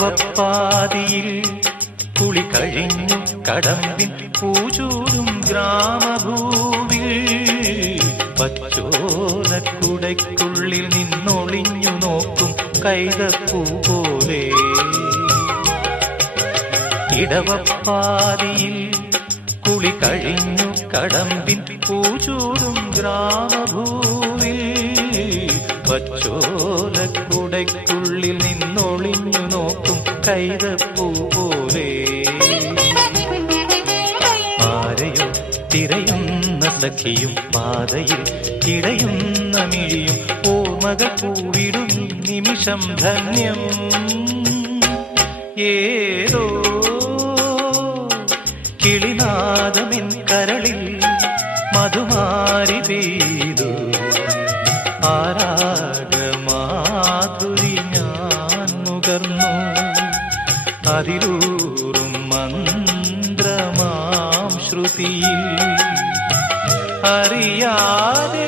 ഇടവപ്പാതിയിൽ കുളി കഴിഞ്ഞു കടമ്പിൻ പൂചൂടും ഗ്രാമഭൂവിൽ പച്ചോലക്കുടയ്ക്കുള്ളിൽ നിന്നൊളിഞ്ഞു നോക്കും കൈതപ്പൂ പോലെ ഇടവപ്പാതിയിൽ കുളി കഴിഞ്ഞു കടമ്പിൻ പൂചൂടും ഗ്രാമഭൂവിൽ പച്ചോലക്കുടയ്ക്കുള്ളിൽ നിന്നൊളിഞ്ഞു നോക്കും കൈതപ്പൂ പോലെ ആരെയോ തിരയുന്ന സഖിയും പാതയിൽ ഇടയുന്ന മിഴിയും ഓർമ്മകൾ പൂവിടും നിമിഷം ധന്യം ഏതോ കിളിനാദമിൻ കരളിൽ മധുമാരി പെയ്തു ആരാഗമാധുരി ഞാൻ നുകർന്നു അതിലൂറും മന്ത്രമാം ശ്രുതിയിൽ അറിയാതെ